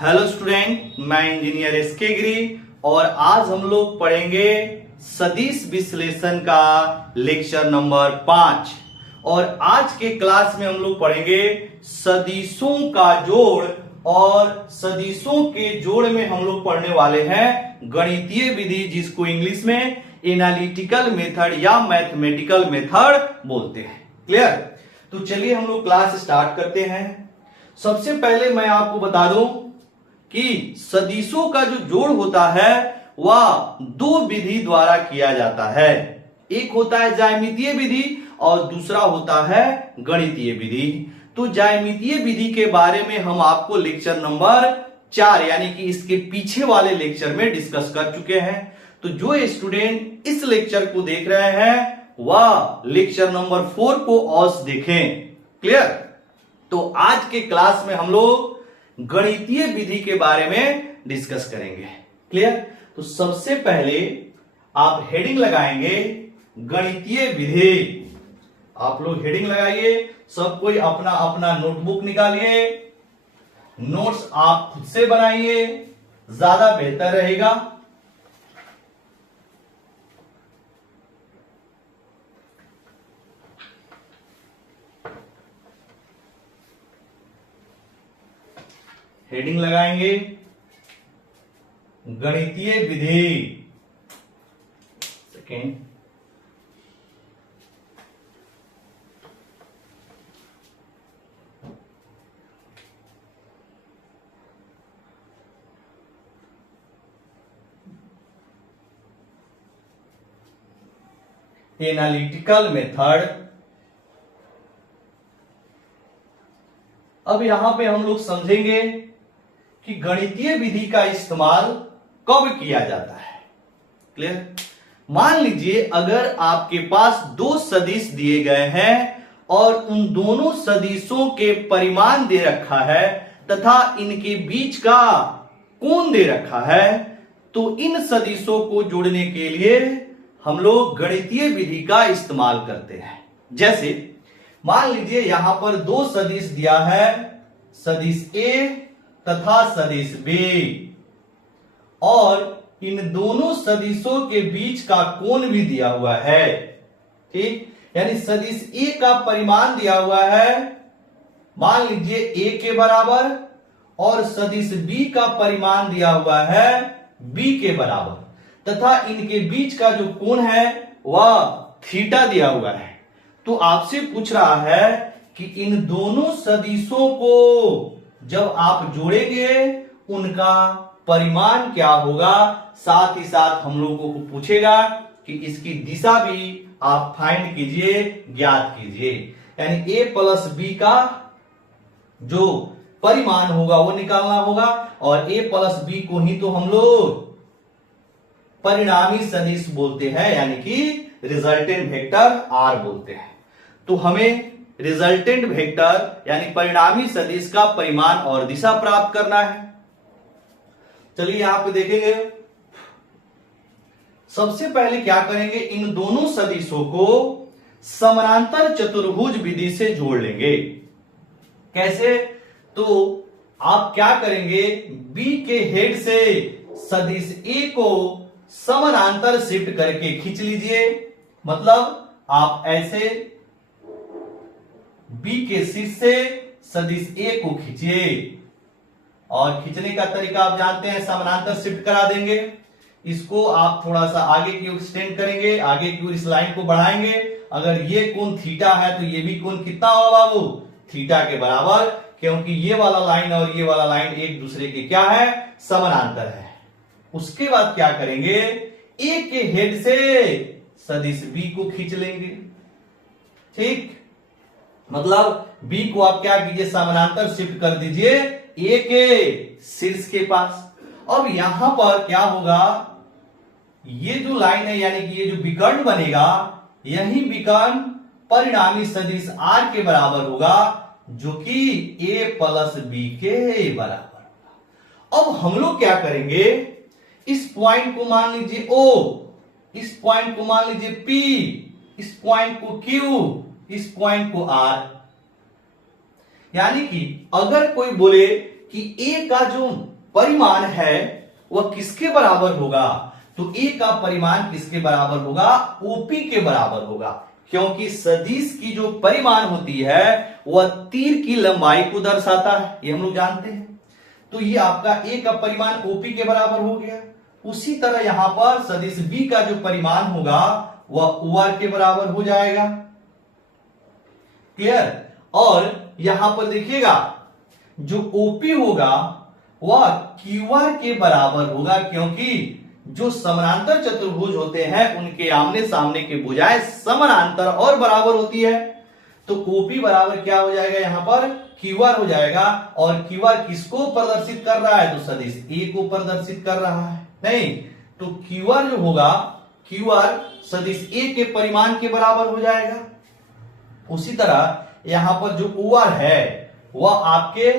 Hello student, मैं engineer SK गिरी और आज हम लोग पढ़ेंगे सदिश विश्लेषण का लेक्चर नंबर 5। और आज के क्लास में हम लोग पढ़ेंगे सदिशों का जोड़। और सदिशों के जोड़ में हम लोग पढ़ने वाले हैं गणितीय विधि, जिसको इंग्लिश में एनालिटिकल मेथड या मैथमेटिकल मेथड बोलते हैं। क्लियर? तो चलिए हम लोग क्लास स्टार्ट करते हैं। सबसे पहले मैं आपको बता दूं कि सदिशों का जो जोड़ होता है वह दो विधि द्वारा किया जाता है। एक होता है ज्यामितीय विधि और दूसरा होता है गणितीय विधि। तो ज्यामितीय विधि के बारे में हम आपको लेक्चर नंबर 4 यानी कि इसके पीछे वाले लेक्चर में डिस्कस कर चुके हैं। तो जो स्टूडेंट इस लेक्चर को देख रहे हैं वह लेक्चर नंबर 4 को अवश्य देखें। क्लियर? तो आज के क्लास में हम लोग गणितीय विधि के बारे में डिस्कस करेंगे। क्लियर? तो सबसे पहले आप हेडिंग लगाएंगे गणितीय विधि। आप लोग हेडिंग लगाइए, सब कोई अपना अपना नोटबुक निकालिए, नोट्स आप खुद से बनाइए, ज्यादा बेहतर रहेगा। हेडिंग लगाएंगे गणितीय विधि। Second, analytical method. अब यहां पे हम लोग समझेंगे कि गणितीय विधि का इस्तेमाल कब किया जाता है। क्लियर? मान लीजिए अगर आपके पास दो सदिश दिए गए हैं और उन दोनों सदिशों के परिमाण दे रखा है तथा इनके बीच का कोण दे रखा है, तो इन सदिशों को जोड़ने के लिए हम लोग गणितीय विधि का इस्तेमाल करते हैं। जैसे मान लीजिए यहां पर दो सदिश दिया है, सदिश ए तथा सदिश बी, और इन दोनों सदिशों के बीच का कोण भी दिया हुआ है। ठीक? यानी सदिश ए का परिमाण दिया हुआ है, मान लीजिए ए के बराबर, और सदिश बी का परिमाण दिया हुआ है बी के बराबर, तथा इनके बीच का जो कोण है वह थीटा दिया हुआ है। तो आपसे पूछ रहा है कि इन दोनों सदिशों को जब आप जोड़ेंगे उनका परिमाण क्या होगा। साथ ही साथ हम लोगों को पूछेगा कि इसकी दिशा भी आप फाइंड कीजिए, ज्ञात कीजिए। यानी a प्लस बी का जो परिमाण होगा वो निकालना होगा, और a प्लस बी को ही तो हम लोग परिणामी सदिश बोलते हैं, यानी कि रिजल्टेंट वेक्टर r बोलते हैं। तो हमें रिजल्टेंट वेक्टर यानी परिणामी सदिश का परिमाण और दिशा प्राप्त करना है। चलिए यहां पे देखेंगे, सबसे पहले क्या करेंगे, इन दोनों सदिशों को समानांतर चतुर्भुज विधि से जोड़ लेंगे। कैसे? तो आप क्या करेंगे, बी के हेड से सदिश ए को समानांतर शिफ्ट करके खींच लीजिए। मतलब आप ऐसे बी के शीर्ष से सदिश ए को खींचिए, और खींचने का तरीका आप जानते हैं, समानांतर शिफ्ट करा देंगे। इसको आप थोड़ा सा आगे की ओर एक्सटेंड करेंगे, आगे की ओर इस लाइन को बढ़ाएंगे। अगर ये कोण थीटा है तो ये भी कोण कितना होगा बाबू? थीटा के बराबर, क्योंकि ये वाला लाइन और ये वाला लाइन एक दूसरे के क्या है? समानांतर है। उसके बाद क्या करेंगे, ए के हेड से सदिश बी को खींच लेंगे। ठीक? मतलब बी को आप क्या कीजिए, समानांतर शिफ्ट कर दीजिए ए के शीर्ष के पास। अब यहां पर क्या होगा, ये जो लाइन है यानी कि ये जो विकर्ण बनेगा, यही विकर्ण परिणामी सदिश आर के बराबर होगा, जो कि ए प्लस बी के बराबर होगा। अब हम लोग क्या करेंगे, इस पॉइंट को मान लीजिए ओ, इस पॉइंट को मान लीजिए पी, इस पॉइंट को क्यू, इस पॉइंट को आर। यानी कि अगर कोई बोले कि ए का जो परिमाण है वह किसके बराबर होगा? तो ए का परिमाण किसके बराबर होगा? ओपी के बराबर होगा, क्योंकि सदिश की जो परिमाण होती है वह तीर की लंबाई को दर्शाता है, ये हम लोग जानते हैं। तो ये आपका ए का परिमाण ओपी के बराबर हो गया। उसी तरह यहां पर सदिश बी का जो परिमाण होगा वह ओआर के बराबर हो जाएगा। क्लियर? और यहां पर देखिएगा जो ओपी होगा वह क्यूआर के बराबर होगा, क्योंकि जो समानांतर चतुर्भुज होते हैं उनके आमने सामने की भुजाएं समानांतर और बराबर होती है। तो ओपी बराबर क्या हो जाएगा? यहां पर क्यूआर हो जाएगा। और क्यूआर किसको प्रदर्शित कर रहा है? तो सदिश ए को प्रदर्शित कर रहा है। नहीं, तो क्यूआर जो होगा, क्यूआर सदिश ए के परिमाण के बराबर हो जाएगा। उसी तरह यहां पर जो ओआर है वह आपके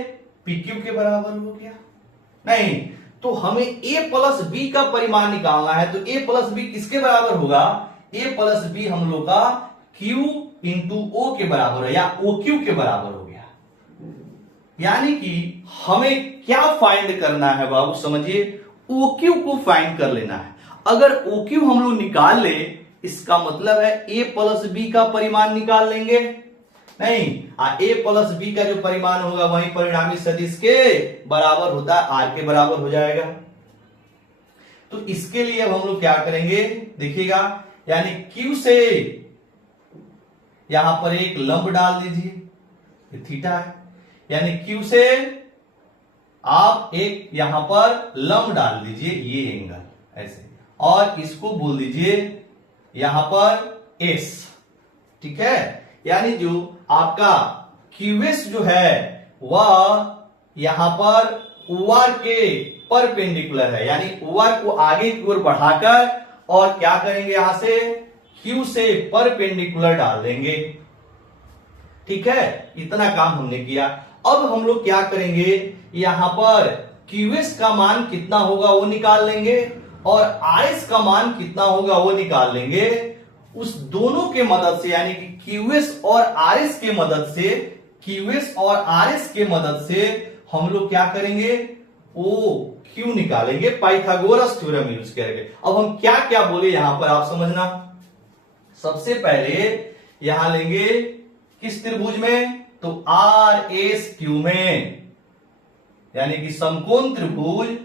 पीक्यू के बराबर हो गया। नहीं, तो हमें ए प्लस बी का परिमाण निकालना है। तो ए प्लस बी किसके बराबर होगा? ए प्लस बी हम लोग का क्यू इंटू ओ के बराबर है, या ओ क्यू के बराबर हो गया। यानी कि हमें क्या फाइंड करना है बाबू? समझिए, ओ क्यू को फाइंड कर लेना है। अगर ओ क्यू हम लोग निकाल ले, इसका मतलब है ए प्लस बी का परिमाण निकाल लेंगे। नहीं, ए प्लस बी का जो परिमाण होगा वही परिणामी सदिश के बराबर होता है, आर के बराबर हो जाएगा। तो इसके लिए अब हम लोग क्या करेंगे? देखिएगा, यानी क्यू से यहां पर एक लंब डाल दीजिए, ये थीटा है। यानी क्यू से आप एक यहां पर लंब डाल दीजिए, ये एंगल ऐसे, और इसको बोल दीजिए यहां पर एस। ठीक है? यानी जो आपका क्यूएस जो है वह यहां पर ओआर के परपेंडिकुलर है, यानी ओआर को आगे की ओर बढ़ाकर और क्या करेंगे? यहां से क्यू से परपेंडिकुलर डाल देंगे। ठीक है? इतना काम हमने किया। अब हम लोग क्या करेंगे? यहां पर क्यूएस का मान कितना होगा वो निकाल लेंगे, और आरएस का मान कितना होगा वो निकाल लेंगे। उस दोनों के मदद से, यानी कि क्यूएस और आरएस के मदद से, क्यूएस और आरएस के मदद से हम लोग क्या करेंगे? ओ क्यू निकालेंगे पाइथागोरस थ्योरम यूज करके। अब हम क्या क्या बोले यहां पर आप समझना। सबसे पहले यहां लेंगे किस त्रिभुज में? तो आर एस क्यू में, यानी कि समकोण त्रिभुज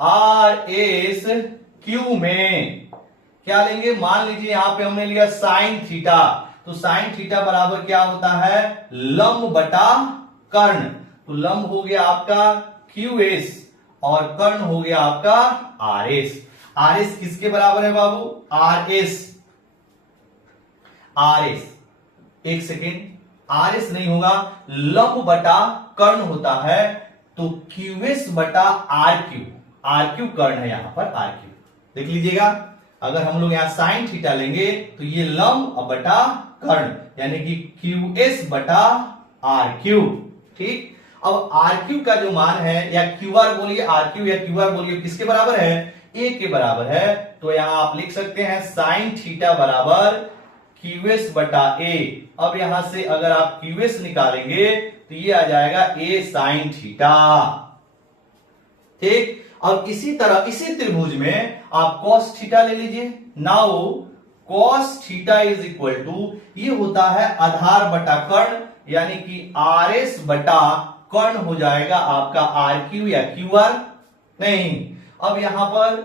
आर एस क्यू में क्या लेंगे? मान लीजिए यहां पे हमने लिया साइन थीटा। तो साइन थीटा बराबर क्या होता है? लंब बटा कर्ण। तो लंब हो गया आपका क्यूएस और कर्ण हो गया आपका आरएस। आरएस किसके बराबर है बाबू? आरएस। आरएस, एक सेकेंड, आरएस नहीं होगा, लंब बटा कर्ण होता है। तो क्यूएस बटा आरक्यू, आरक्यू कर्ण है यहां पर, आरक्यू देख लीजिएगा। अगर हम लोग यहां साइन थीटा लेंगे तो ये लंब बटा कर्ण, यानी कि क्यूएस बटा आरक्यू। ठीक? अब आरक्यू का जो मान है, या क्यूआर बोलिए, आरक्यू या क्यूआर बोलिए, किसके बराबर है? ए के बराबर है। तो यहां आप लिख सकते हैं साइन थीटा बराबर क्यूएस बटा ए। अब यहां से अगर आप क्यूएस निकालेंगे तो ये आ जाएगा ए साइन थीटा। ठीक? अब इसी तरह इसी त्रिभुज में आप कॉस थीटा ले लीजिए। Now cos theta is equal to, ये होता है आधार बटा कर्ण, यानी कि आर एस बटा कर्ण हो जाएगा आपका आर क्यू या क्यू आर। नहीं, अब यहां पर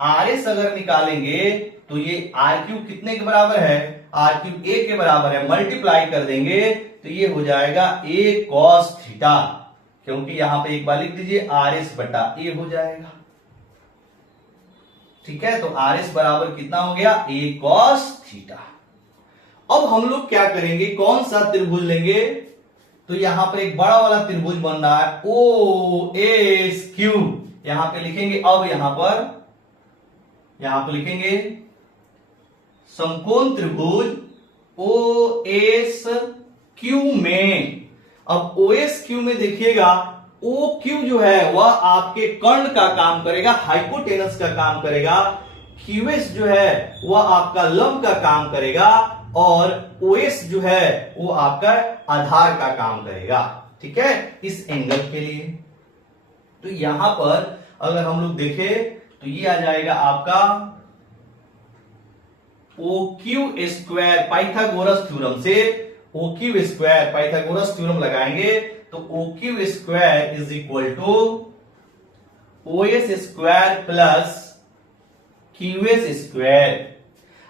आर एस अगर निकालेंगे तो ये आर क्यू कितने के बराबर है? आर क्यू ए के बराबर है। मल्टीप्लाई कर देंगे तो ये हो जाएगा ए कॉस थीटा, क्योंकि यहां पे एक बार लिख दीजिए आर एस बटा ए हो जाएगा। ठीक है? तो आर एस बराबर कितना हो गया? ए कॉस थीटा। अब हम लोग क्या करेंगे? कौन सा त्रिभुज लेंगे? तो यहां पर एक बड़ा वाला त्रिभुज बन रहा है ओ एस क्यू, यहां पे लिखेंगे। अब यहां पर लिखेंगे समकोण त्रिभुज ओ एस क्यू में। अब ओ एस क्यू में देखिएगा, ओ क्यू जो है वह आपके कर्ण का काम करेगा, हाइपोटेनस का काम करेगा। क्यूएस जो है वह आपका लंब का काम करेगा, और ओएस जो है वो आपका आधार का काम करेगा। ठीक है? इस एंगल के लिए। तो तो यहां पर अगर हम लोग देखें तो ये आ जाएगा आपका O Q square, Pythagoras theorem से O Q square, Pythagoras theorem लगाएंगे तो O Q square is equal to O S square plus Q S square.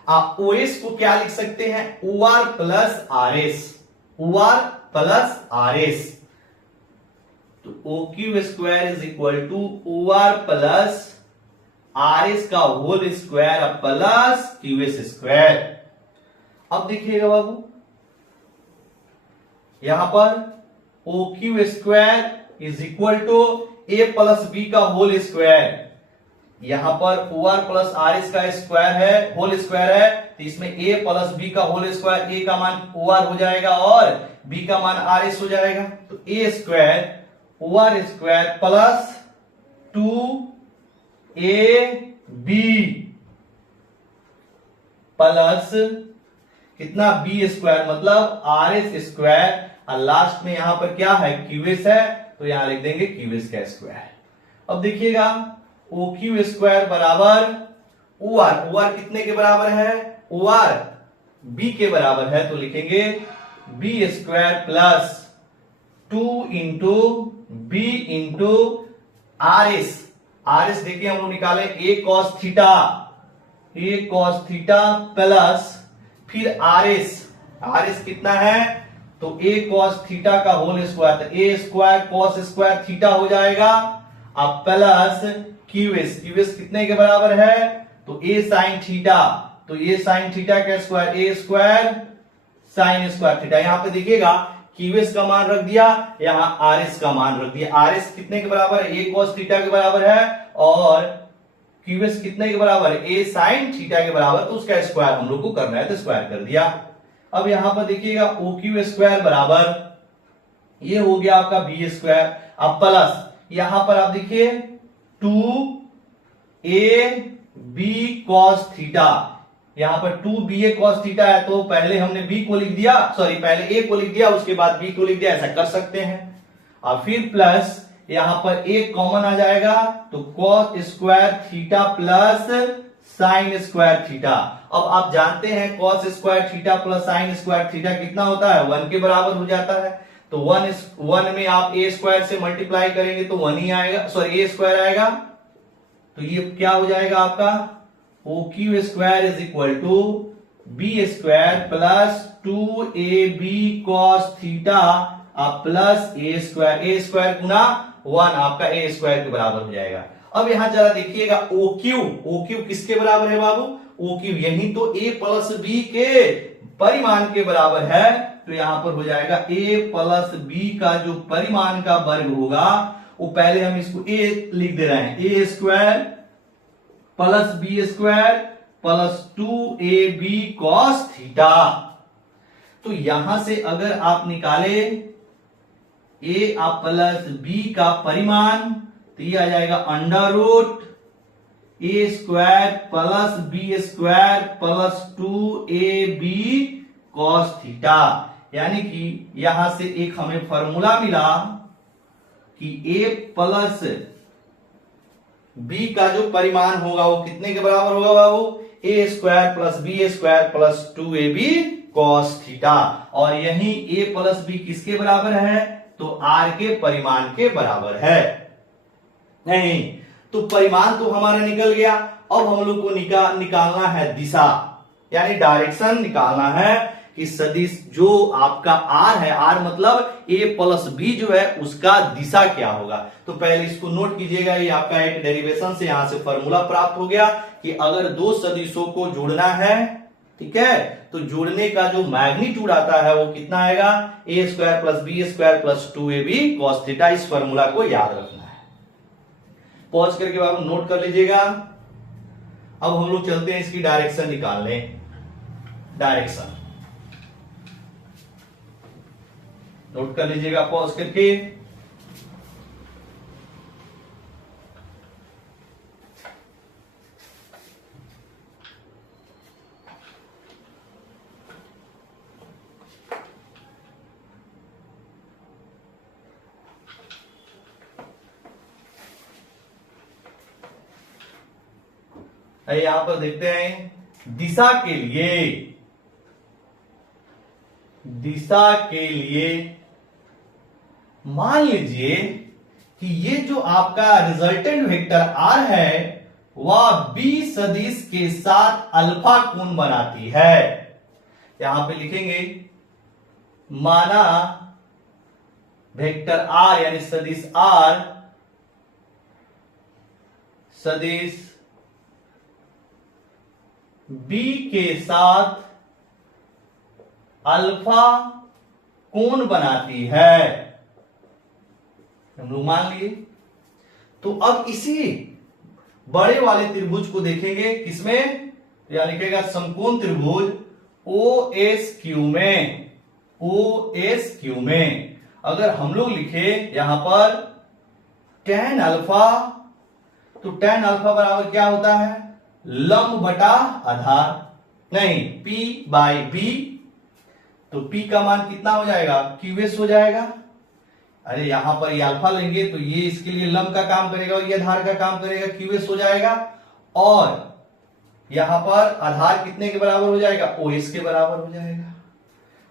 आप ओ एस को क्या लिख सकते हैं, O R plus R S, O R plus R S. तो O Q square is equal to O R plus R S का whole square plus Q S square. अब देखिएगा बाबू, यहां पर O Q square is equal to A plus B का whole square. यहां पर O R plus R S का square है, होल स्क्वायर है, तो इसमें ए प्लस बी का होल स्क्वायर, ए का मान ओ आर हो जाएगा और बी का मान आर एस हो जाएगा। तो ए square O R square plus 2ab plus कितना बी स्क्वायर, मतलब आर एस स्क्वायर, और लास्ट में यहां पर क्या है, क्यूएस है, तो यहां लिख देंगे क्यूएस का स्क्वायर। अब देखिएगा ओ क्यू स्क्वायर बराबर ओ आर कितने के बराबर है, ओ आर बी के बराबर है, तो लिखेंगे B square plus 2 into B into R S. R S देखिए हम लोग निकाले A cos theta, A cos theta plus फिर आर एस कितना है, तो ए कॉस थीटा का होल स्क्वायर, तो ए स्क्वायर कॉस स्क्वायर थीटा हो जाएगा, अब प्लस क्यूएस कितने के बराबर है, तो ए साइन थीटा, तो ए साइन थीटा का स्क्वायर, ए स्क्वायर साइन स्क्वायर थीटा। यहां पे देखिएगा क्यूएस का मान रख दिया, यहां आर एस का मान रख दिया। आर एस कितने के बराबर है, ए कॉस थीटा के बराबर है, और क्यूएस कितने के बराबर है, ए साइन थीटा के बराबर, तो उसका स्क्वायर हम लोग को करना है, तो स्क्वायर कर दिया। अब यहां पर देखिएगा ओ क्यू स्क्वायर बराबर ये हो गया आपका बी स्क्वायर, अब प्लस यहां पर आप देखिए 2ab cos थीटा, यहां पर 2ba cos थीटा है, तो पहले हमने b को लिख दिया, सॉरी पहले a को लिख दिया, उसके बाद b को लिख दिया, ऐसा कर सकते हैं। और फिर प्लस यहां पर एक कॉमन आ जाएगा, तो cos square theta plus sine square theta. अब आप जानते हैं cos square theta plus sine square theta कितना होता है, 1 के बराबर हो जाता है। तो 1 में आप ए स्क्वायर से मल्टीप्लाई करेंगे तो 1 ही आएगा, सॉरी ए स्क्वायर आएगा, तो ये क्या हो जाएगा आपका O Q square is equal to b square plus 2ab cos theta plus a square गुना 1 आपका ए स्क्वायर के बराबर हो जाएगा। अब यहां जरा देखिएगा ओ क्यू किसके बराबर है बाबू, ओ क्यू यही तो ए प्लस बी के परिमाण के बराबर है, तो यहां पर हो जाएगा a प्लस बी का जो परिमाण का वर्ग होगा, वो पहले हम इसको a लिख दे रहे हैं, a square plus B square plus 2ab cos theta. तो यहां से अगर आप निकाले a प्लस b का परिमाण, तो ये आ जाएगा under root a square plus B square plus 2ab cos theta. यानी कि यहां से एक हमें फॉर्मूला मिला कि a प्लस b का जो परिमाण होगा वो कितने के बराबर होगा बाबू, a square plus B square plus 2ab cos theta. और यही a प्लस बी किसके बराबर है, तो r के परिमाण के बराबर है। नहीं तो परिमाण तो हमारा निकल गया, अब हम लोग को निकालना है दिशा, यानी डायरेक्शन निकालना है कि सदिश जो आपका r है, r मतलब a प्लस बी जो है उसका दिशा क्या होगा। तो पहले इसको नोट कीजिएगा, ये आपका एक डेरिवेशन से यहां से फॉर्मूला प्राप्त हो गया कि अगर दो सदिशों को जोड़ना है, ठीक है, तो जोड़ने का जो मैग्नीट्यूड आता है वो कितना आएगा, a square plus B square plus 2ab cos theta. इस फॉर्मूला को याद रखना है, पॉज करके आप नोट कर लीजिएगा। अब हम लोग चलते हैं इसकी डायरेक्शन निकालने। डायरेक्शन नोट कर लीजिएगा पॉज करके। यहां पर देखते हैं दिशा के लिए मान लीजिए कि ये जो आपका रिजल्टेंट वेक्टर आर है वह बी सदिश के साथ अल्फा कोण बनाती है। यहां पे लिखेंगे माना वेक्टर आर यानी सदिश आर सदिश बी के साथ अल्फा कोण बनाती है, हम लोग मान लिए। तो अब इसी बड़े वाले त्रिभुज को देखेंगे किसमें, या लिखेगा समकोण त्रिभुज OSQ में अगर हम लोग लिखे यहां पर tan अल्फा, तो tan अल्फा बराबर क्या होता है, लंब बटा आधार, नहीं P बाई B। तो P का मान कितना हो जाएगा, QS हो जाएगा। अरे यहां पर ये अल्फा लेंगे तो ये इसके लिए लंब का काम करेगा और ये आधार का काम करेगा, QS हो जाएगा। और यहां पर आधार कितने के बराबर हो जाएगा, OS के बराबर हो जाएगा।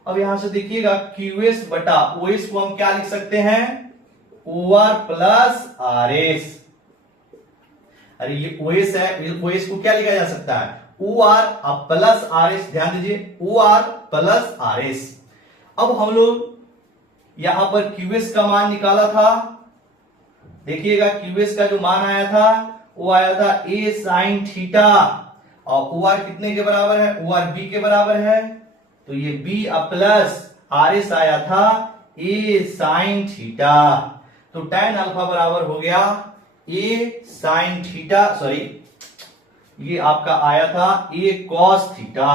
अब यहां से देखिएगा QS बटा OS को हम क्या लिख सकते हैं, OR प्लस RS। अरे ये OS है, OS को क्या लिखा जा सकता है, OR प्लस RS। ध्यान दीजिए OR प्लस RS। अब हम लोग यहां पर QS का मान निकाला था, देखिएगा QS का जो मान आया था वो आया था A साइन थीटा, और OR कितने के बराबर है, OR B के बराबर है, तो ये B प्लस RS आया था A साइन थीटा। तो tan अल्फा बराबर हो गया A साइन थीटा, सॉरी ये आपका आया था A cos theta,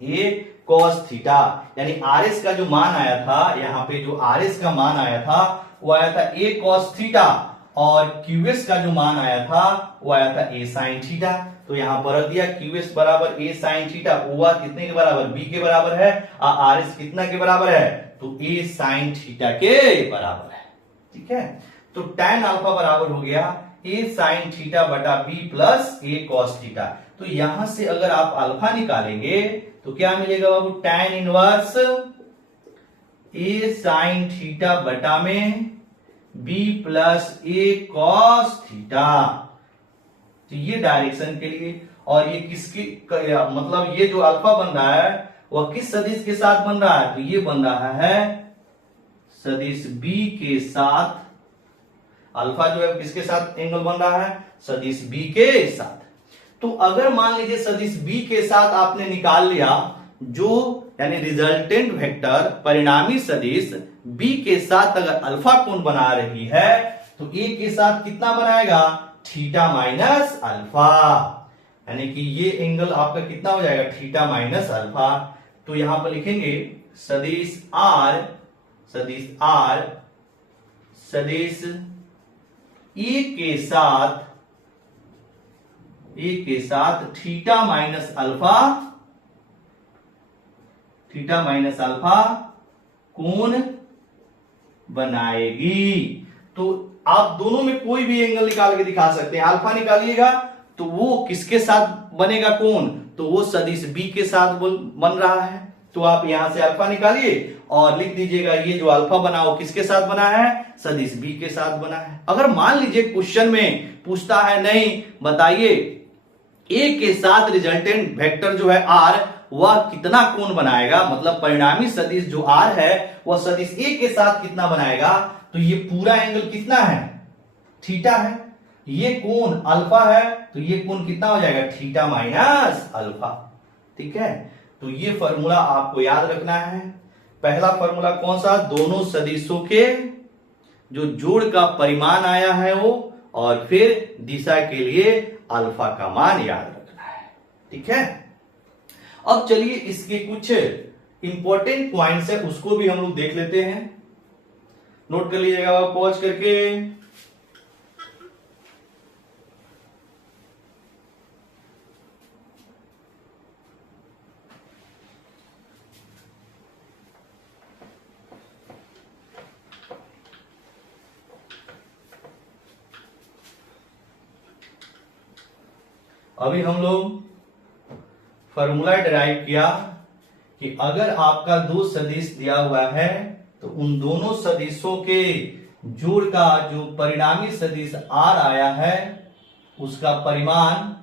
A cos theta. यानी RS का जो मान आया था, यहां पे जो RS का मान आया था वो आया था A कॉस थीटा, और QS का जो मान आया था वो आया था A साइन थीटा। तो यहां पर रख दिया QS बराबर A साइन थीटा, OR कितने के बराबर, B के बराबर है, और RS कितना के बराबर है, तो A साइन थीटा के बराबर है। ठीक है, तो tan अल्फा बराबर हो गया A साइन थीटा बटा B plus A cos theta. तो यहां से अगर आप अल्फा निकालेंगे तो क्या मिलेगा बाबू, tan inverse A sign theta बटा में B plus A cos theta. तो ये डायरेक्शन के लिए, और ये किसकी मतलब ये जो अल्फा बन रहा है वह किस सदिश के साथ बन रहा है, तो ये बन रहा है सदिश B के साथ। अल्फा जो है किसके साथ एंगल बन रहा है, सदिश B के साथ। तो अगर मान लीजिए सदिश B के साथ आपने निकाल लिया, जो यानी रिजल्टेंट वेक्टर परिणामी सदिश B के साथ अगर अल्फा कोण बना रही है तो A के साथ कितना बनाएगा, थीटा माइनस अल्फा, यानी कि ये एंगल आपका कितना हो जाएगा, थीटा माइनस अल्फा। तो यहां पर लिखेंगे सदिश R सदिश A के साथ थीटा माइनस अल्फा कोण बनाएगी। तो आप दोनों में कोई भी एंगल निकाल के दिखा सकते हैं। अल्फा निकालिएगा तो वो किसके साथ बनेगा कोण, तो वो सदिश B के साथ बन रहा है। तो आप यहां से अल्फा निकालिए और लिख दीजिएगा ये जो अल्फा बना वो किसके साथ बना है, सदिश B के साथ बना है। अगर मान लीजिए क्वेश्चन में पूछता है, नहीं बताइए A के साथ रिजल्टेंट वेक्टर जो है R वह कितना कोण बनाएगा, मतलब परिणामी सदिश जो R है वह सदिश A के साथ कितना बनाएगा, तो ये पूरा एंगल कितना है, थीटा है, ये कोण अल्फा है, तो ये कोण कितना हो जाएगा, थीटा माइनस अल्फा। ठीक है, तो ये फॉर्मूला आपको याद रखना है। पहला फॉर्मूला कौन सा, दोनों सदिशों के जो जोड़ का परिमाण आया है वो, और फिर दिशा के लिए अल्फा का मान याद रखना है। ठीक है, अब चलिए इसके कुछ इंपॉर्टेंट पॉइंट्स है उसको भी हम लोग देख लेते हैं। नोट कर लीजिएगा पॉज करके। अभी हम लोग फॉर्मूला डिराइव किया कि अगर आपका दो सदिश दिया हुआ है तो उन दोनों सदिशों के जोड़ का जो परिणामी सदिश आर आया है उसका परिमाण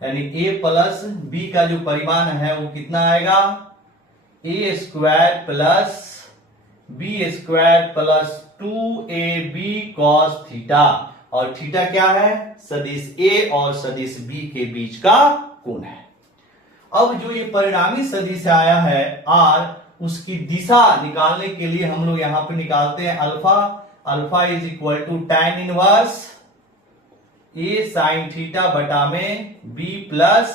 यानी ए प्लस बी का जो परिमाण है वो कितना आएगा, a square plus B square plus 2ab cos theta. और थीटा क्या है, सदिश ए और सदिश बी के बीच का कोण है। अब जो ये परिणामी सदिश आया है आर, उसकी दिशा निकालने के लिए हम लोग यहां पे निकालते हैं alpha. Alpha is equal to tan inverse A sine theta बटा में B plus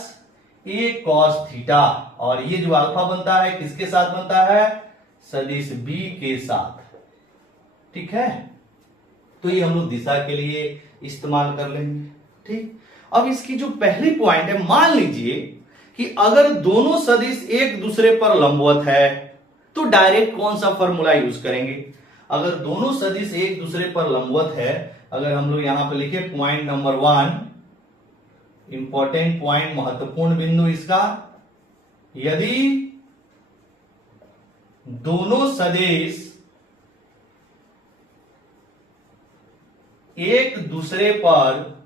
A cos theta. और ये जो अल्फा बनता है किसके साथ बनता है, सदिश बी के साथ। ठीक है, तो ये हम लोग दिशा के लिए इस्तेमाल कर लेंगे। ठीक, अब इसकी जो पहली पॉइंट है, मान लीजिए कि अगर दोनों सदिश एक दूसरे पर लंबवत है तो डायरेक्ट कौन सा फॉर्मूला यूज करेंगे। अगर दोनों सदिश एक दूसरे पर लंबवत है, अगर हम लोग यहां पर लिखे पॉइंट नंबर 1, इंपॉर्टेंट पॉइंट, महत्वपूर्ण बिंदु इसका, यदि दोनों सदिश एक दूसरे पर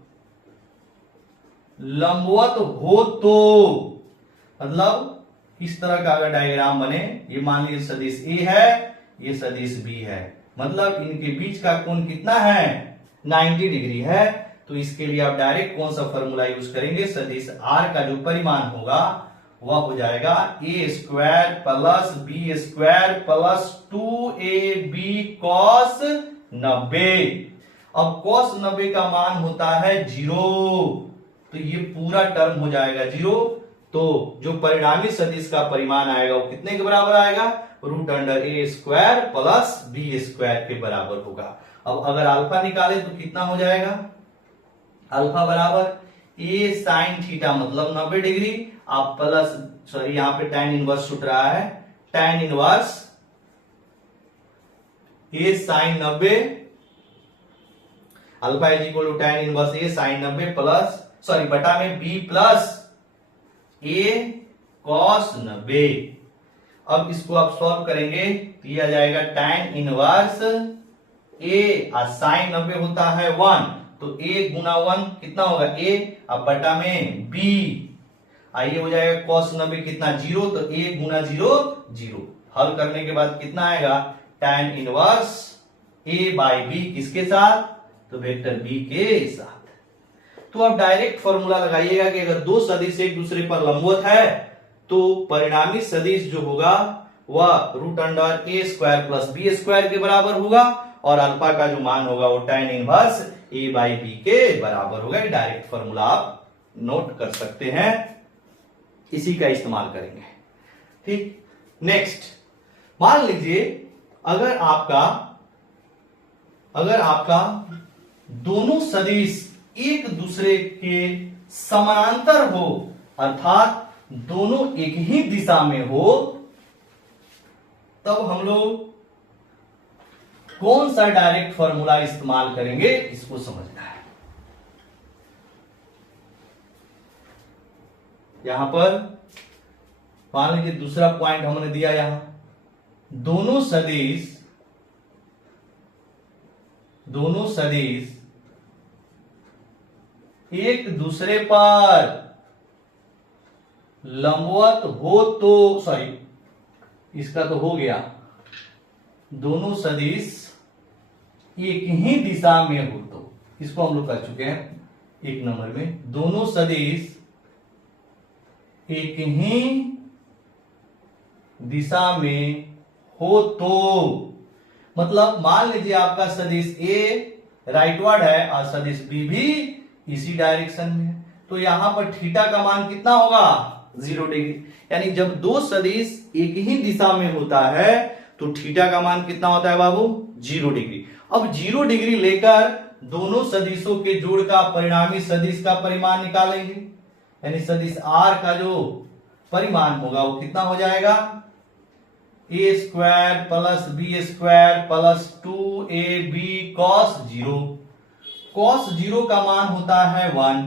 लंबवत हो तो, मतलब इस तरह का अगर डायग्राम बने, ये मान लीजिए सदिश ए है, ये सदिश बी है, मतलब इनके बीच का कोण कितना है, 90 डिग्री है। तो इसके लिए आप डायरेक्ट कौन सा फॉर्मूला यूज करेंगे, सदिश आर का जो परिमाण होगा वह हो जाएगा a square plus B square plus 2ab cos 90। अब cos 90 का मान होता है 0, तो ये पूरा टर्म हो जाएगा 0। तो जो परिणामी सदिश का परिमाण आएगा वो कितने के बराबर आएगा, रूट अंडर ए स्क्वायर प्लस बी स्क्वायर के बराबर होगा। अब अगर अल्फा निकाले तो कितना हो जाएगा, अल्फा बराबर ए साइन थीटा मतलब 90 डिग्री, आप प्लस, सॉरी यहां पे tan इनवर्स छूट रहा है, tan inverse A sine 90, alpha is equal to tan inverse A sine 90 plus, sorry बटा में b प्लस ए cos 90। अब इसको आप सॉल्व करेंगे तो यह आ जाएगा tan इनवर्स ए और साइन 90 होता है 1, तो a गुना 1 कितना होगा a, अब बटा में b, आइए हो जाएगा cos 90 कितना 0, तो a गुना 0 0। हल करने के बाद कितना आएगा, tan inverse a by b किसके साथ, तो वेक्टर b के साथ। तो आप डायरेक्ट फॉर्मूला लगाइएगा कि अगर दो सदिश एक दूसरे पर लंबवत है तो परिणामी सदिश जो होगा वह रूट अंडर ए स्क्वायर प्लस बी स्क्वायर के बराबर होगा, और अल्फा का जो मान होगा वो tan inverse A by B के बराबर होगा। डायरेक्ट फॉर्मूला आप नोट कर सकते हैं, इसी का इस्तेमाल करेंगे। ठीक, नेक्स्ट मान लीजिए अगर आपका दोनों सदिश एक दूसरे के समानांतर हो, अर्थात दोनों एक ही दिशा में हो, तब हम लोग कौन सा डायरेक्ट फॉर्मूला इस्तेमाल करेंगे, इसको समझना है। यहां पर मान लीजिए दूसरा पॉइंट हमने दिया, यहां दोनों सदिश एक दूसरे पर लंबवत हो तो, सॉरी इसका तो हो गया, दोनों सदिश एक ही दिशा में हो तो, इसको हम लोग कर चुके हैं 1 नंबर में। दोनों सदिश एक ही दिशा में हो तो, मतलब मान लीजिए आपका सदिश ए राइटवर्ड है और सदिश बी भी इसी डायरेक्शन में है, तो यहां पर थीटा का मान कितना होगा, 0 डिग्री। यानी जब दो सदिश एक ही दिशा में होता है तो थीटा का मान कितना होता है बाबू, 0 डिग्री। अब 0 डिग्री लेकर दोनों सदिशों के जोड़ का परिणामी सदिश का परिमाण निकालेंगे, यानी सदिश आर का जो परिमाण होगा वो कितना हो जाएगा, a square plus B square plus 2ab cos 0 cos 0 का मान होता है 1,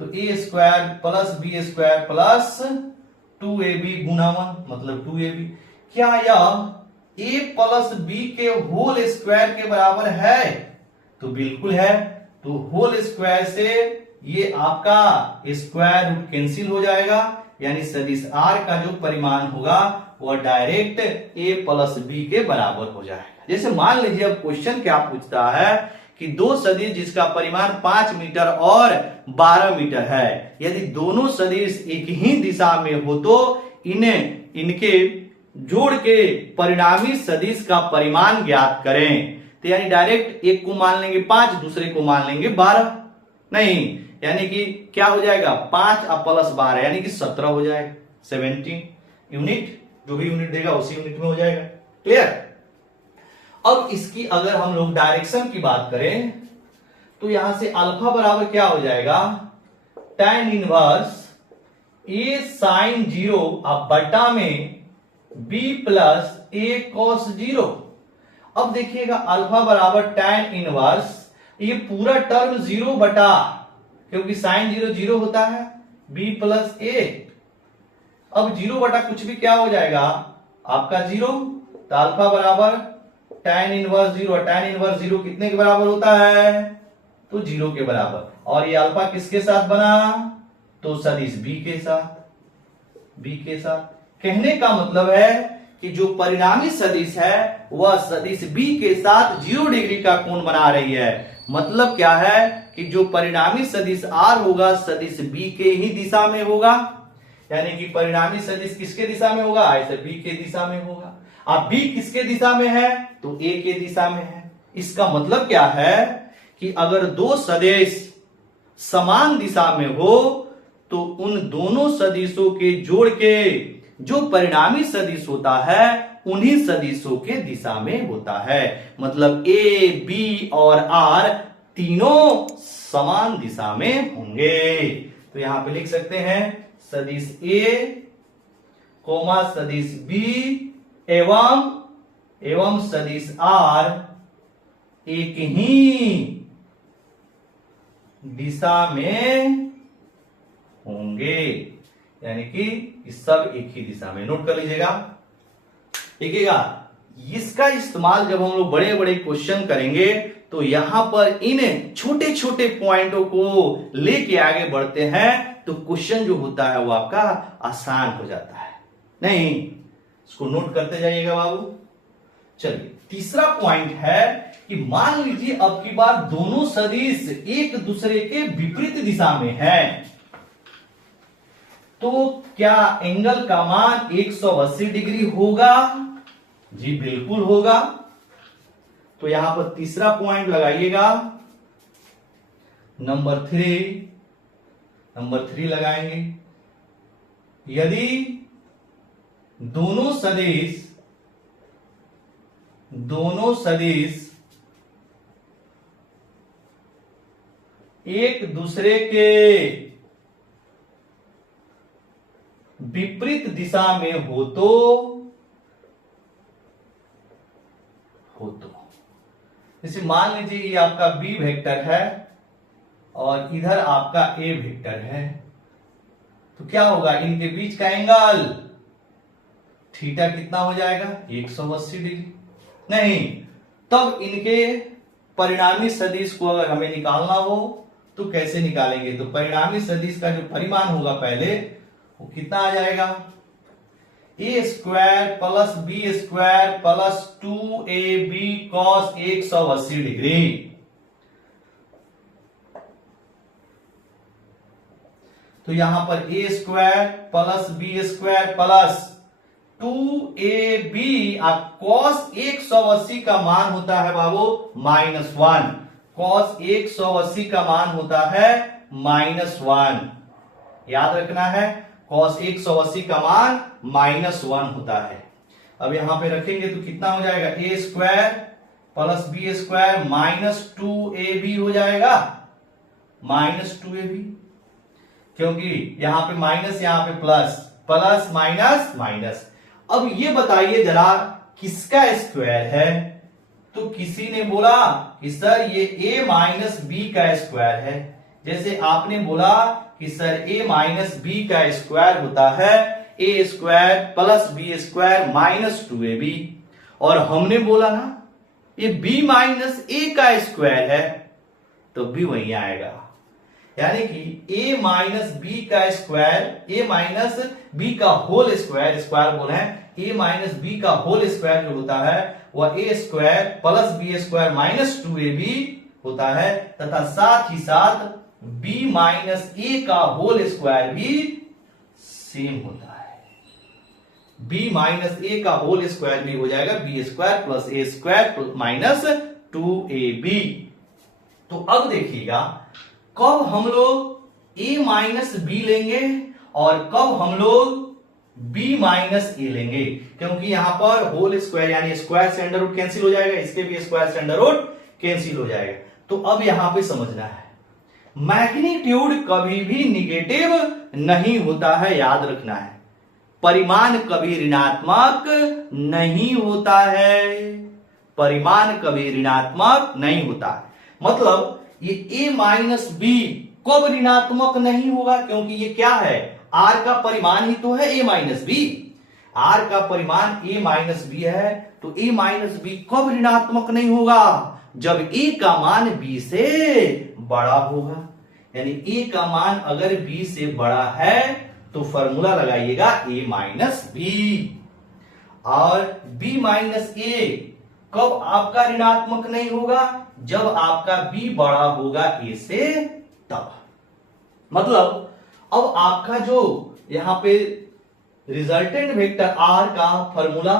तो a square plus B square plus 2ab गुना 1 मतलब 2ab। क्या यह a प्लस बी के होल स्क्वायर के बराबर है? तो बिल्कुल है। तो होल स्क्वायर से ये आपका स्क्वायर रूट कैंसिल हो जाएगा, यानी सदिश r का जो परिमाण होगा वह डायरेक्ट a प्लस बी के बराबर हो जाएगा। जैसे मान लीजिए अब क्वेश्चन क्या पूछता है कि दो सदिश जिसका परिमाण 5 मीटर और 12 मीटर है, यदि दोनों सदिश एक ही दिशा में हो तो इनके जोड़ के परिणामी सदिश का परिमाण ज्ञात करें। तो यानी डायरेक्ट एक को मान लेंगे 5, दूसरे को मान लेंगे 12, नहीं यानी कि क्या हो जाएगा 5 और प्लस 12 यानी कि 17 हो जाएगा। 17 यूनिट, जो भी यूनिट देगा उसी यूनिट में हो जाएगा। क्लियर? अब इसकी अगर हम लोग डायरेक्शन की बात करें तो यहां से अल्फा बराबर क्या हो जाएगा, tan इनवर्स a sin 0 अब बटा में b प्लस a cos 0। अब देखिएगा अल्फा बराबर tan इनवर्स, ये पूरा टर्म 0 बटा, क्योंकि साइन 0 0 होता है, b प्लस a। अब 0 बटा कुछ भी क्या हो जाएगा आपका 0, तो अल्फा बराबर tan इनवर्स 0, tan इनवर्स 0 कितने के बराबर होता है? तो 0 के बराबर। और ये अल्फा किसके साथ बना? तो सदिश b के साथ, b के साथ। कहने का मतलब है कि जो परिणामी सदिश है वह सदिश b के साथ 0 डिग्री का कोण बना रही है। मतलब क्या है कि जो परिणामी सदिश r होगा सदिश b के ही दिशा में होगा, यानी कि परिणामी सदिश किसके दिशा में होगा? ऐसे b के दिशा में होगा। अब b किसके दिशा में है? तो a के दिशा में है। इसका मतलब क्या है कि अगर दो सदिश समान दिशा में हो तो उन दोनों सदिशों के जोड़ के जो परिणामी सदिश होता है उन्हीं सदिशों के दिशा में होता है। मतलब a, b और r तीनों समान दिशा में होंगे। तो यहां पे लिख सकते हैं सदिश a कोमा सदिश b एवं सदिश r एक ही दिशा में होंगे, यानी कि सब एक ही दिशा में। नोट कर लीजिएगा, देखिएगा इसका इस्तेमाल जब हम लोग बड़े बड़े क्वेश्चन करेंगे तो यहां पर इन छोटे छोटे पॉइंटों को लेके आगे बढ़ते हैं तो क्वेश्चन जो होता है वो आपका आसान हो जाता है। नहीं, इसको नोट करते जाइएगा बाबू। चलिए तीसरा पॉइंट है कि मान लीजिए अब की बार दोनों सदिश एक दूसरे के विपरीत दिशा में है, तो क्या एंगल का मान 180 डिग्री होगा? जी बिल्कुल होगा। तो यहां पर तीसरा पॉइंट लगाइएगा, नंबर 3 लगाएंगे। यदि दोनों सदिश एक दूसरे के विपरीत दिशा में हो तो जैसे मान लीजिए ये आपका b वेक्टर है और इधर आपका a वेक्टर है, तो क्या होगा इनके बीच का एंगल थीटा कितना हो जाएगा? 180 डिग्री। नहीं, तब इनके परिणामी सदिश को अगर हमें निकालना हो तो कैसे निकालेंगे? तो परिणामी सदिश का जो परिमाण होगा पहले वो कितना आ जाएगा? a square plus b square plus 2ab cos 180 degree. तो यहां पर a square plus b square plus 2ab cos 180 का मान होता है बाबू -1। cos 180 का मान होता है -1, याद रखना है। cos 180 का मान -1 होता है। अब यहां पे रखेंगे तो कितना हो जाएगा? a square plus b square minus 2ab हो जाएगा, -2ab, क्योंकि यहां पे माइनस यहां पे प्लस, प्लस माइनस माइनस। अब ये बताइए जरा किसका स्क्वायर है? तो किसी ने बोला कि सर ये a माइनस बी का स्क्वायर है, जैसे आपने बोला कि सर a माइनस बी का स्क्वायर होता है a square plus B square minus 2ab, और हमने बोला ना ये b माइनस ए का स्क्वायर है, तो b वही आएगा। यानी कि a माइनस बी का स्क्वायर, a माइनस बी का होल स्क्वायर, स्क्वायर बोले हैं, a माइनस बी का होल स्क्वायर जो होता है वह a square plus B square minus 2ab होता है, तथा साथ ही साथ b माइनस ए का होल स्क्वायर भी सेम होता है। b माइनस ए का होल स्क्वायर भी हो जाएगा B square plus a square minus 2ab। तो अब देखिएगा कब हम लोग a माइनस बी लेंगे और कब हम लोग b माइनस ए लेंगे, क्योंकि यहां पर होल स्क्वायर यानी स्क्वायर से अंडर रूट कैंसिल हो जाएगा, इसके भी स्क्वायर से अंडर रूट कैंसिल हो जाएगा। तो अब यहां पे समझना है मैग्नीट्यूड कभी भी निगेटिव नहीं होता है, याद रखना है। परिमाण कभी ऋणात्मक नहीं होता है, परिमाण कभी ऋणात्मक नहीं होता है। मतलब ये a माइनस बी कब ऋणात्मक नहीं होगा, क्योंकि ये क्या है, r का परिमाण ही तो है a माइनस बी, r का परिमाण a माइनस बी है, तो a माइनस बी कब ऋणात्मक नहीं होगा, जब a का मान b से बड़ा होगा। यानी a का मान अगर b से बड़ा है तो फॉर्मूला लगाइएगा a माइनस बी, और b माइनस ए कब आपका ऋणात्मक नहीं होगा, जब आपका b बड़ा होगा a से तब। मतलब अब आपका जो यहां पे रिजल्टेंट वेक्टर r का फॉर्मूला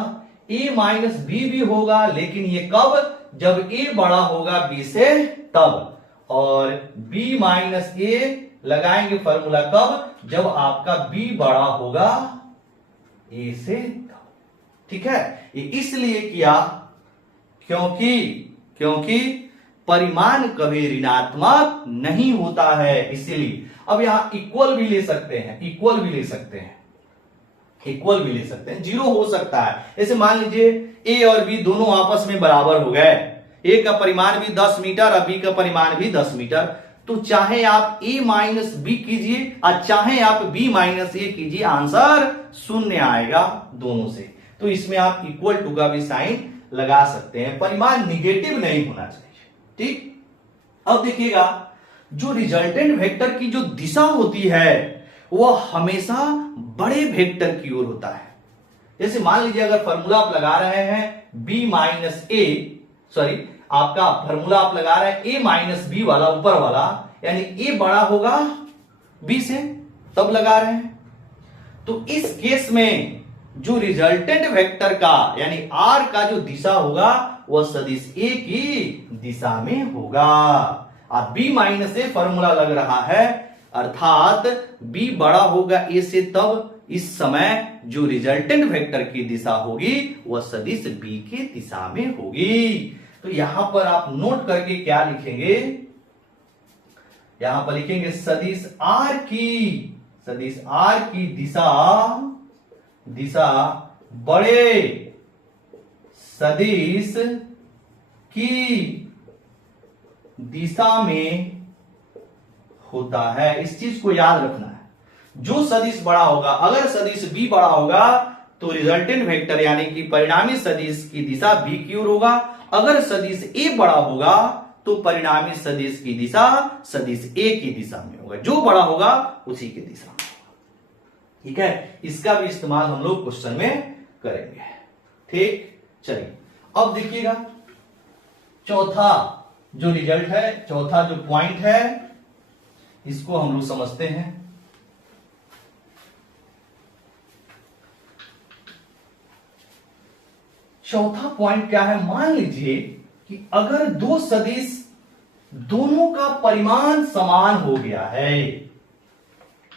a माइनस बी भी होगा, लेकिन ये कब, जब a बड़ा होगा b से तब, और b माइनस ए लगाएंगे फॉर्मूला कब, जब आपका b बड़ा होगा a से तब। ठीक है, ये इसलिए किया क्योंकि परिमाण कभी ऋणात्मक नहीं होता है, इसीलिए। अब यहां इक्वल भी ले सकते हैं, इक्वल भी ले सकते हैं, इक्वल भी ले सकते हैं, जीरो हो सकता है। जैसे मान लीजिए a और b दोनों आपस में बराबर हो गए, a का परिमाण भी 10 मीटर और b का परिमाण भी 10 मीटर, तो चाहे आप a माइनस बी कीजिए और चाहे आप b माइनस ए कीजिए, आंसर शून्य आएगा दोनों से। तो इसमें आप इक्वल टू का भी साइन लगा सकते हैं, परिमाण निगेटिव नहीं होना चाहिए। ठीक, अब देखिएगा जो रिजल्टेंट वेक्टर की जो दिशा होती है वह हमेशा बड़े वेक्टर की ओर होता है। जैसे मान लीजिए अगर फॉर्मूला आप लगा रहे हैं b माइनस ए, सॉरी आपका फॉर्मूला आप लगा रहे हैं a माइनस बी वाला ऊपर वाला, यानी a बड़ा होगा b से तब लगा रहे हैं। तो इस केस में जो रिजल्टेंट वेक्टर का यानी r का जो दिशा होगा वह सदिश a की दिशा में होगा। अब b माइनस ए फॉर्मूला लग रहा है, अर्थात b बड़ा होगा a से तब इस समय जो रिजल्टेंट वेक्टर की दिशा होगी वह सदिश b की दिशा में होगी। तो यहां पर आप नोट करके क्या लिखेंगे, यहां पर लिखेंगे सदिश r की दिशा बड़े सदिश की दिशा में होता है। इस चीज को याद रखना है, जो सदिश बड़ा होगा, अगर सदिश b बड़ा होगा तो रिजल्टेंट वेक्टर यानी कि परिणामी सदिश की दिशा b की ओर होगा, अगर सदिश a बड़ा होगा तो परिणामी सदिश की दिशा सदिश a की दिशा में होगा, जो बड़ा होगा उसी की दिशा में होगा। ठीक है, इसका भी इस्तेमाल हम लोग क्वेश्चन में करेंगे। ठीक, चलिए अब देखिएगा चौथा जो रिजल्ट है, चौथा जो पॉइंट है, इसको हम लोग समझते हैं। चौथा पॉइंट क्या है, मान लीजिए कि अगर दो सदिश दोनों का परिमाण समान हो गया है,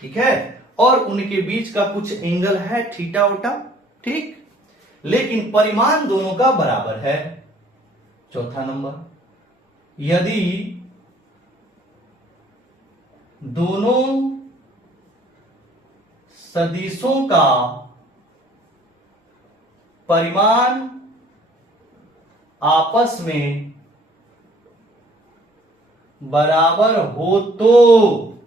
ठीक है, और उनके बीच का कुछ एंगल है थीटा उटा, ठीक, लेकिन परिमाण दोनों का बराबर है। चौथा नंबर, यदि दोनों सदिशों का परिमाण आपस में बराबर हो तो,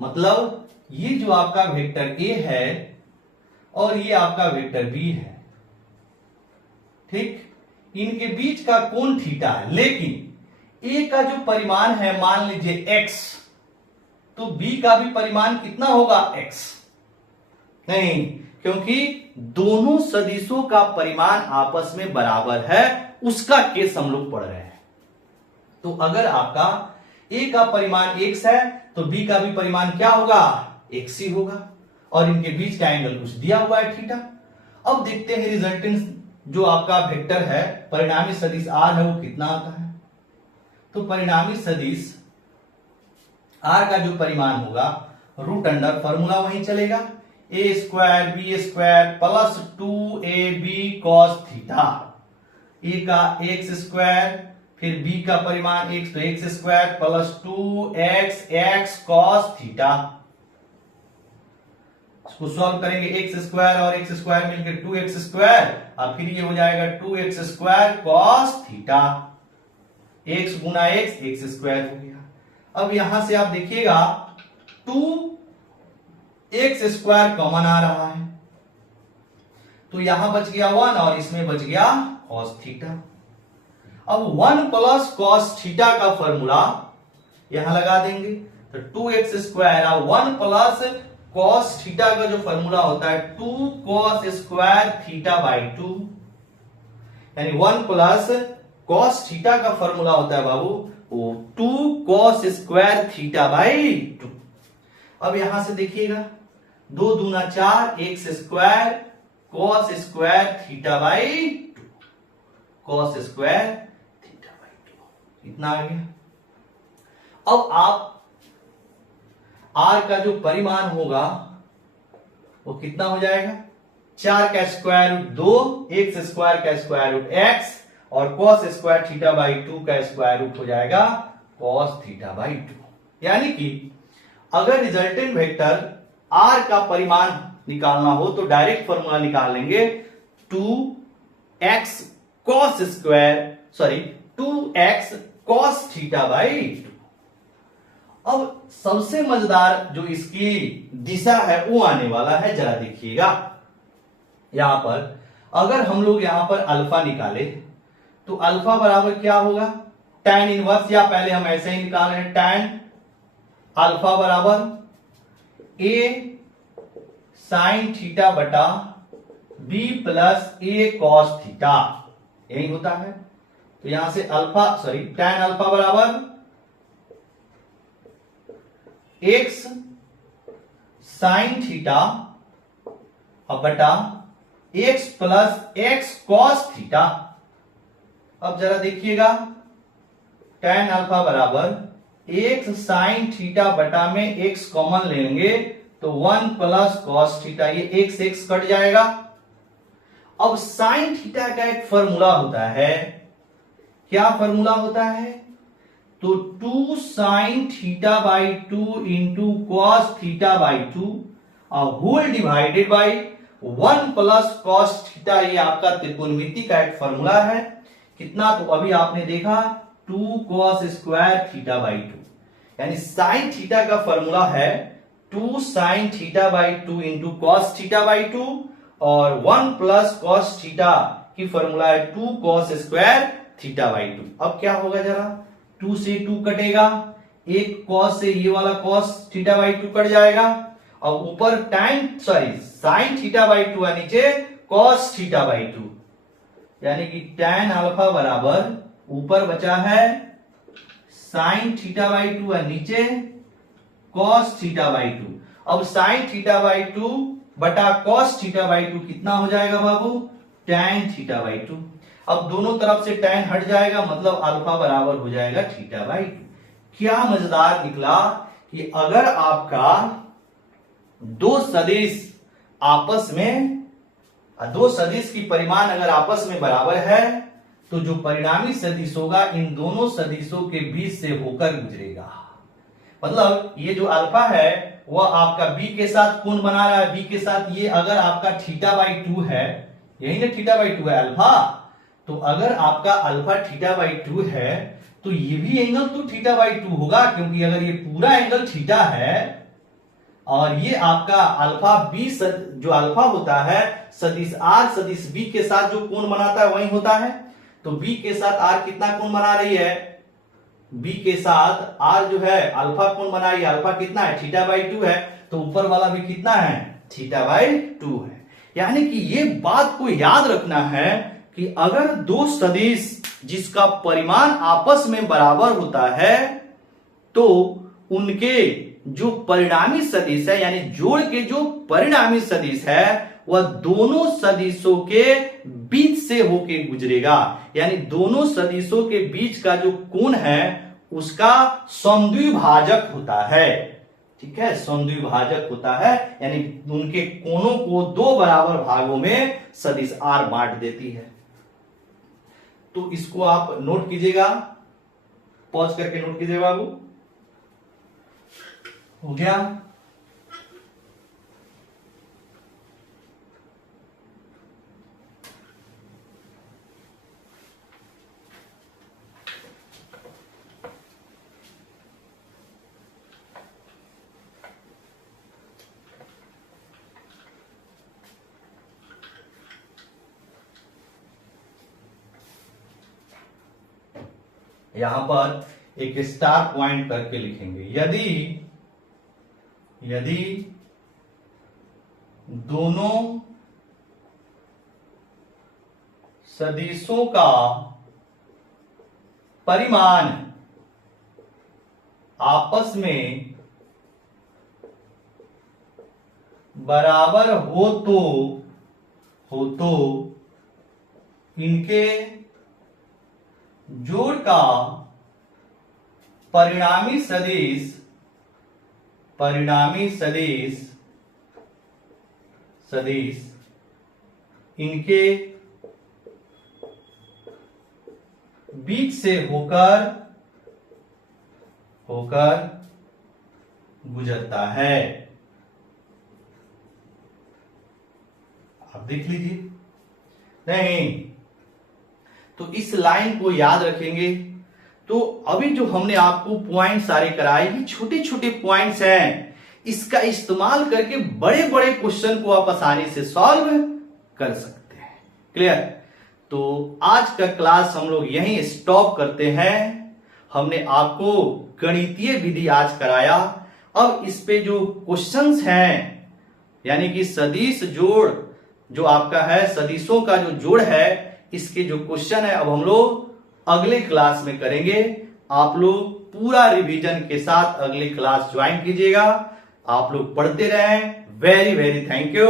मतलब ये जो आपका वेक्टर ए है और ये आपका वेक्टर बी है, ठीक, इनके बीच का कोण थीटा है, लेकिन ए का जो परिमाण है मान लीजिए x, तो बी का भी परिमाण कितना होगा x? नहीं, क्योंकि दोनों सदिशों का परिमाण आपस में बराबर है, उसका केस हम लोग पढ़ रहे हैं। तो अगर आपका ए का परिमाण x है तो बी का भी परिमाण क्या होगा? x ही होगा, और इनके बीच का एंगल कुछ दिया हुआ है थीटा। अब देखते हैं रिजल्टेंट जो आपका वेक्टर है, परिणामी सदिश r है, वो कितना आता है। तो परिणामी सदिश r का जो परिमाण होगा रूट अंडर, फॉर्मूला वहीं चलेगा, a square b square plus 2ab cos theta, a का एक्स स्क्वायर फिर बी का परिमाण x, तो x square plus 2x cos theta. इसको सॉल्व करेंगे, एक्स स्क्वायर और एक्स स्क्वायर मिलकर 2x स्क्वायर, और फिर ये हो जाएगा 2x square cos theta, x गुना x, एक्स स्क्वायर हो गया। अब यहां से आप देखिएगा 2x स्क्वायर कॉमन आ रहा है, तो यहां बच गया 1 और इसमें बच गया cos थीटा। अब 1 प्लस cos थीटा का फॉर्मूला यहां लगा देंगे, तो 2x square, 1 plus cos theta का जो फॉर्मूला होता है 2 cos स्क्वायर थीटा बाई 2, यानी 1 प्लस cos थीटा का फॉर्मूला होता है बाबू वो 2 cos स्क्वायर थीटा बाई 2। अब यहां से देखिएगा 2 दूना 4, x square cos square theta by 2, cos square theta by 2, इतना आ गया। अब आप r का जो परिमाण होगा वो कितना हो जाएगा? 4 का स्क्वायर रूट 2, एक्स स्क्वायर का स्क्वायर रूट x, और cos स्क्वायर थीटा बाई 2 का स्क्वायर रूट हो जाएगा cos थीटा बाई 2। यानी कि अगर रिजल्टेंट वेक्टर r का परिमाण निकालना हो तो डायरेक्ट फॉर्मूला निकाल लेंगे, 2x cos थीटा बाई 2। अब सबसे मजेदार जो इसकी दिशा है वो आने वाला है, जरा देखिएगा। यहां पर अगर हम लोग यहां पर अल्फा निकाले तो अल्फा बराबर क्या होगा? tan इनवर्स, या पहले हम ऐसे ही निकाल रहे हैं, tan अल्फा बराबर a साइन थीटा बटा b plus a cos theta, यही होता है। तो यहां से tan अल्फा बराबर x साइन थीटा बटा x plus x cos theta. अब जरा देखिएगा, tan अल्फा बराबर x साइन थीटा बटा में x कॉमन लेंगे तो 1 प्लस cos थीटा, ये x कट जाएगा। अब साइन थीटा का एक फॉर्मूला होता है, क्या फॉर्मूला होता है? तो 2 sine theta by 2 into cos theta by 2 whole divided by 1 plus cos theta, ये आपका त्रिकोणमिति का एक फॉर्मूला है। कितना? तो अभी आपने देखा 2 cos स्क्वायर थीटा बाई 2, यानी साइन थीटा का फॉर्मूला है 2 sine theta by 2 into cos theta by 2, और 1 प्लस cos थीटा की फॉर्मूला है 2 cos स्क्वायर थीटा बाई 2। अब क्या होगा, जरा 2 से 2 कटेगा, एक cos से ये वाला cos थीटा बाई 2 कट जाएगा, और ऊपर साइन थीटा बाई 2 है, नीचे cos थीटा बाई 2, यानी कि tan अल्फा बराबर ऊपर बचा है साइन थीटा बाई 2 है, नीचे cos थीटा बाई 2। अब साइन थीटा बाई 2 बटा cos थीटा बाई 2 कितना हो जाएगा बाबू? tan theta by 2। अब दोनों तरफ से tan हट जाएगा, मतलब अल्फा बराबर हो जाएगा थीटा बाई 2। क्या मजेदार निकला कि अगर आपका दो सदिश की परिमाण अगर आपस में बराबर है तो जो परिणामी सदिश होगा इन दोनों सदिशों के बीच से होकर गुजरेगा। मतलब ये जो अल्फा है वह आपका बी के साथ कोण बना रहा है, बी के साथ ये अगर आपका थीटा बाई 2 है, यही ना थीटा बाई 2 है अल्फा, तो अगर आपका अल्फा थीटा बाई 2 है तो ये भी एंगल तो थीटा बाई 2 होगा, क्योंकि अगर ये पूरा एंगल थीटा है और ये आपका अल्फा बी जो अल्फा होता है सदिश आर सदिश बी के साथ जो कोण बनाता है वही होता है। तो बी के साथ आर कितना कोण बना रही है, बी के साथ आर जो है अल्फा कोण बना रही है, अल्फा कितना है थीटा बाई 2 है, तो ऊपर वाला भी कितना है थीटा बाई 2 है। यानी कि ये बात को याद रखना है कि अगर दो सदिश जिसका परिमाण आपस में बराबर होता है तो उनके जो परिणामी सदिश है यानी जोड़ के जो परिणामी सदिश है वह दोनों सदिशों के बीच से होके गुजरेगा, यानी दोनों सदिशों के बीच का जो कोण है उसका समद्विभाजक होता है। ठीक है, समद्विभाजक होता है, यानी उनके कोणों को दो बराबर भागों में सदिश आर बांट देती है। तो इसको आप नोट कीजिएगा, पॉज करके नोट कीजिएगा बाबू। हो गया? यहां पर एक स्टार पॉइंट करके लिखेंगे, यदि दोनों सदिशों का परिमाण आपस में बराबर हो तो इनके जोड़ का परिणामी सदिश इनके बीच से होकर गुजरता है। आप देख लीजिए। नहीं तो इस लाइन को याद रखेंगे। तो अभी जो हमने आपको पॉइंट सारे कराए ये छोटे छोटे पॉइंट्स हैं, इसका इस्तेमाल करके बड़े बड़े क्वेश्चन को आप आसानी से सॉल्व कर सकते हैं। क्लियर? तो आज का क्लास हम लोग यहीं स्टॉप करते हैं। हमने आपको गणितीय विधि आज कराया। अब इस पे जो क्वेश्चंस हैं यानी कि सदिश जोड़ जो आपका है सदिशों का जो जोड़ है इसके जो क्वेश्चन है अब हम लोग अगले क्लास में करेंगे। आप लोग पूरा रिवीजन के साथ अगली क्लास ज्वाइन कीजिएगा। आप लोग पढ़ते रहें। Very very thank you.